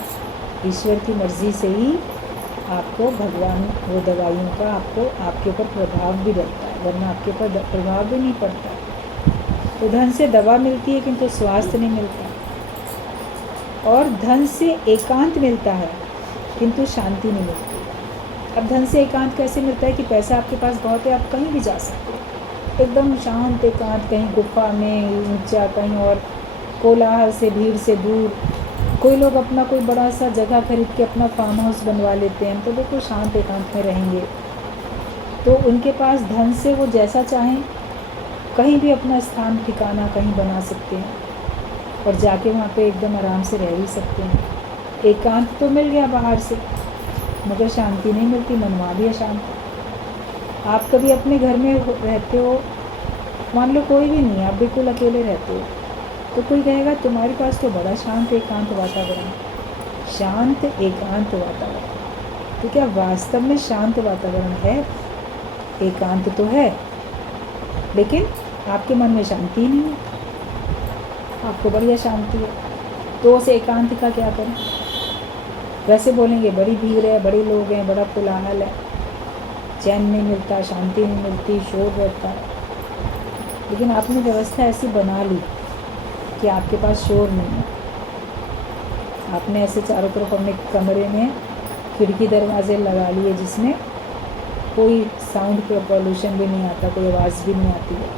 ईश्वर की मर्ज़ी से ही आपको भगवान वो दवाइयों का आपको आपके ऊपर प्रभाव भी डलता है, वरना आपके ऊपर प्रभाव भी नहीं पड़ता। तो धन से दवा मिलती है किंतु स्वास्थ्य नहीं मिलता, और धन से एकांत मिलता है किंतु शांति नहीं मिलती। अब धन से एकांत कैसे मिलता है कि पैसा आपके पास बहुत है, आप कहीं भी जा सकते हो, एकदम शांत एकांत, कहीं गुफा में ऊंचा, कहीं और कोलाहल से, भीड़ से दूर। कोई लोग अपना कोई बड़ा सा जगह खरीद के अपना फार्म हाउस बनवा लेते हैं, तो देखो शांत एकांत में रहेंगे। तो उनके पास धन से वो जैसा चाहें कहीं भी अपना स्थान ठिकाना कहीं बना सकते हैं, और जाके वहाँ पे एकदम आराम से रह भी सकते हैं। एकांत तो मिल गया बाहर से, मगर शांति नहीं मिलती, मन वहाँ भी अशांत। आप कभी अपने घर में रहते हो, मान लो कोई भी नहीं है, आप बिल्कुल अकेले रहते हो, तो कोई कहेगा तुम्हारे पास तो बड़ा शांत एकांत वातावरण, शांत एकांत वातावरण। तो क्या वास्तव में शांत वातावरण है? एकांत तो है, लेकिन आपके मन में शांति नहीं है, आपको बढ़िया शांति है। तो उस एकांत का क्या करें? वैसे बोलेंगे बड़ी भीड़ है, बड़े लोग हैं, बड़ा कोलाहल है, चैन नहीं मिलता, शांति नहीं मिलती, शोर रहता है। लेकिन आपने व्यवस्था ऐसी बना ली कि आपके पास शोर नहीं है। आपने ऐसे चारों तरफ अपने कमरे में खिड़की दरवाजे लगा लिए जिसमें कोई साउंड पॉल्यूशन भी नहीं आता, कोई आवाज़ भी नहीं आती है,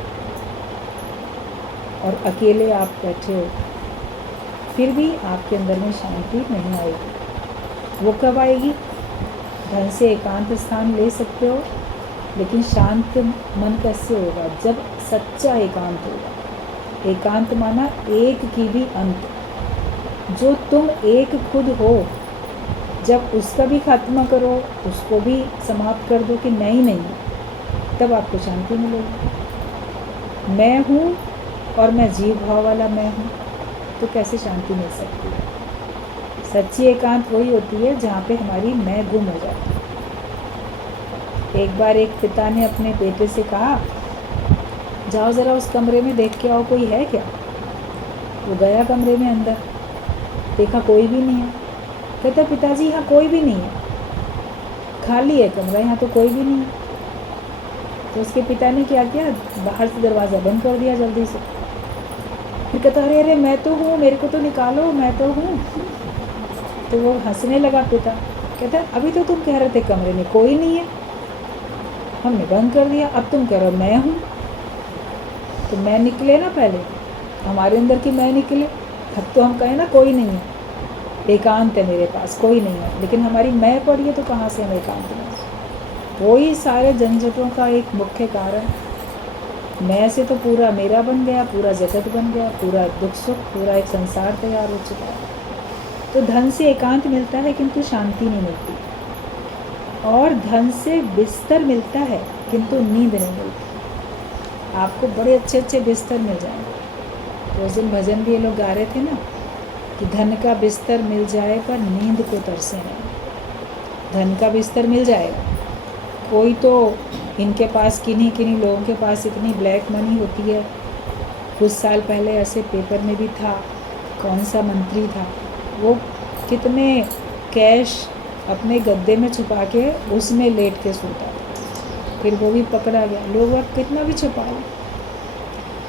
और अकेले आप बैठे हो, फिर भी आपके अंदर में शांति नहीं आएगी। वो कब आएगी? धन से एकांत स्थान ले सकते हो, लेकिन शांत मन कैसे होगा? जब सच्चा एकांत होगा। एकांत माना एक की भी अंत, जो तुम एक खुद हो, जब उसका भी खात्मा करो, उसको भी समाप्त कर दो कि नहीं नहीं, तब आपको शांति मिलेगी। मैं हूँ और मैं जीव भाव वाला मैं हूँ, तो कैसे शांति मिल सकती है? सच्ची एकांत वही होती है जहाँ पे हमारी मैं गुम हो जाती है। एक बार एक पिता ने अपने बेटे से कहा, जाओ ज़रा उस कमरे में देख के आओ, कोई है क्या? वो गया कमरे में अंदर, देखा कोई भी नहीं है। कहता पिताजी यहाँ कोई भी नहीं है, खाली है कमरा, यहाँ तो कोई भी नहीं है। तो उसके पिता ने क्या किया, बाहर से दरवाज़ा बंद कर दिया जल्दी से। फिर कहता अरे अरे मैं तो हूँ, मेरे को तो निकालो, मैं तो हूँ। तो वो हंसने लगा पिता, कहता अभी तो तुम कह रहे थे कमरे में कोई नहीं है, हमने बंद कर दिया, अब तुम कह रहे हो मैं हूँ। तो मैं निकले ना, पहले हमारे अंदर की मैं निकले, अब तो हम कहें ना कोई नहीं है, एकांत है मेरे पास, कोई नहीं है, लेकिन हमारी मैं पड़ी है तो कहाँ से हम एकांत में? वही सारे झंझटों का एक मुख्य कारण, मैं से तो पूरा मेरा बन गया, पूरा जगत बन गया, पूरा दुख सुख, पूरा एक संसार तैयार हो चुका है। तो धन से एकांत मिलता है किंतु शांति नहीं मिलती, और धन से बिस्तर मिलता है किंतु नींद नहीं मिलती। आपको बड़े अच्छे अच्छे बिस्तर मिल जाएंगे। उस दिन भजन भी ये लोग गा रहे थे ना कि धन का बिस्तर मिल जाए पर नींद को तरसे नहीं। धन का बिस्तर मिल जाएगा, कोई तो इनके पास किन्हीं किन्हीं लोगों के पास इतनी ब्लैक मनी होती है। कुछ साल पहले ऐसे पेपर में भी था, कौन सा मंत्री था, वो कितने कैश अपने गद्दे में छुपा के उसमें लेट के सोता था, फिर वो भी पकड़ा गया। लोग अब कितना भी छुपा लें।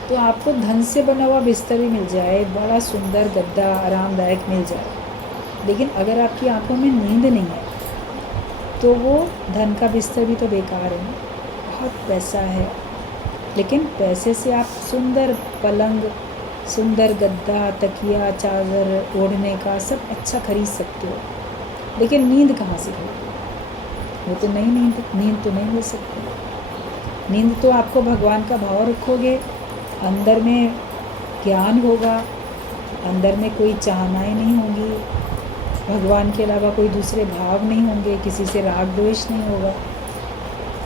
तो आपको धन से बना हुआ बिस्तर भी मिल जाए, बड़ा सुंदर गद्दा आरामदायक मिल जाए, लेकिन अगर आपकी आंखों में नींद नहीं है तो वो धन का बिस्तर भी तो बेकार है। बहुत पैसा है, लेकिन पैसे से आप सुंदर पलंग, सुंदर गद्दा, तकिया, चादर ओढ़ने का सब अच्छा खरीद सकते हो, लेकिन नींद कहाँ से खरीदोगे? वो तो नहीं, नींद तो नहीं मिल सकती। नींद तो आपको भगवान का भाव रखोगे, अंदर में ज्ञान होगा, अंदर में कोई चाहनाएं नहीं होंगी, भगवान के अलावा कोई दूसरे भाव नहीं होंगे, किसी से राग द्वेष नहीं होगा,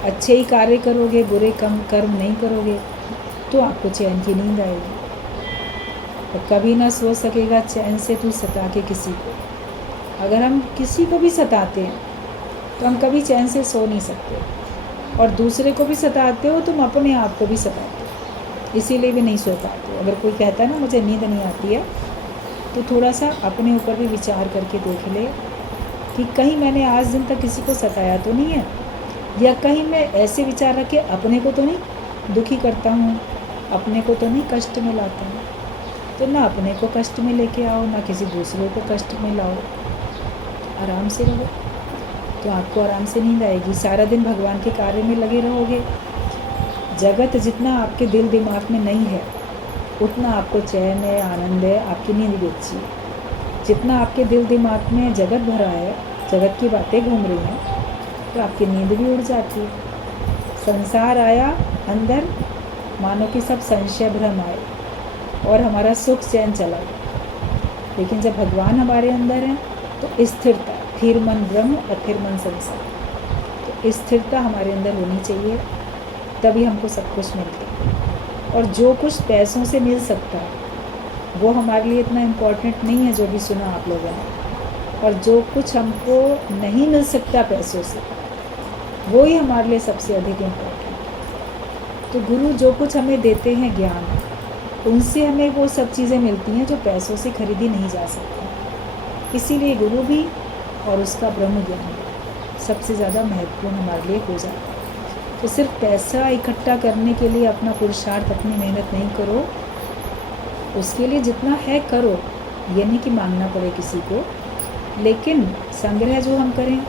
अच्छे ही कार्य करोगे, बुरे कर्म नहीं करोगे, तो आपको चैन की नींद आएगी। और कभी ना सो सकेगा चैन से तू सता के किसी को। अगर हम किसी को भी सताते हैं तो हम कभी चैन से सो नहीं सकते, और दूसरे को भी सताते हो तुम अपने आप को भी सताते हो, इसीलिए भी नहीं सो पाते। अगर कोई कहता है ना मुझे नींद नहीं आती है, तो थोड़ा सा अपने ऊपर भी विचार करके देख ले कि कहीं मैंने आज दिन तक किसी को सताया तो नहीं है, या कहीं मैं ऐसे विचार रख के अपने को तो नहीं दुखी करता हूँ, अपने को तो नहीं कष्ट में लाता हूँ। तो ना अपने को कष्ट में लेके आओ, ना किसी दूसरे को कष्ट में लाओ, आराम से रहो, तो आपको आराम से नींद आएगी। सारा दिन भगवान के कार्य में लगे रहोगे। जगत जितना आपके दिल दिमाग में नहीं है उतना आपको चैन है, आनंद है, आपकी नींद भी अच्छी है। जितना आपके दिल दिमाग में जगत भरा है, जगत की बातें घूम रही हैं, तो आपकी नींद भी उड़ जाती है। संसार आया अंदर, मानो कि सब संशय भ्रम आए और हमारा सुख चैन चला गया। लेकिन जब भगवान हमारे अंदर हैं तो स्थिरता, स्थिर मन ब्रह्म, अथिर मन संसार, तो स्थिरता हमारे अंदर होनी चाहिए, तभी हमको सब कुछ मिलता है। और जो कुछ पैसों से मिल सकता है वो हमारे लिए इतना इम्पोर्टेंट नहीं है, जो भी सुना आप लोगों ने। और जो कुछ हमको नहीं मिल सकता पैसों से, वो ही हमारे लिए सबसे अधिक इम्पोर्टेंट है। तो गुरु जो कुछ हमें देते हैं ज्ञान, उनसे हमें वो सब चीज़ें मिलती हैं जो पैसों से खरीदी नहीं जा सकती। इसीलिए गुरु भी और उसका ब्रह्म ज्ञान सबसे ज़्यादा महत्वपूर्ण हमारे लिए हो जाता है। तो सिर्फ पैसा इकट्ठा करने के लिए अपना पुरुषार्थ, अपनी मेहनत नहीं करो, उसके लिए जितना है करो, ये नहीं कि मांगना पड़े किसी को, लेकिन संग्रह जो हम करें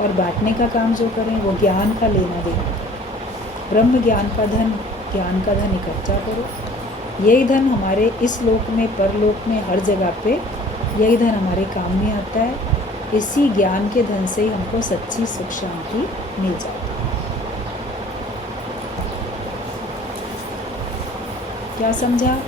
और बांटने का काम जो करें वो ज्ञान का लेना देना, ब्रह्म ज्ञान का धन इकट्ठा करो। यही धन हमारे इस लोक में, परलोक में, हर जगह पे यही धन हमारे काम में आता है। इसी ज्ञान के धन से ही हमको सच्ची सुख शांति मिल जाती है। क्या समझा?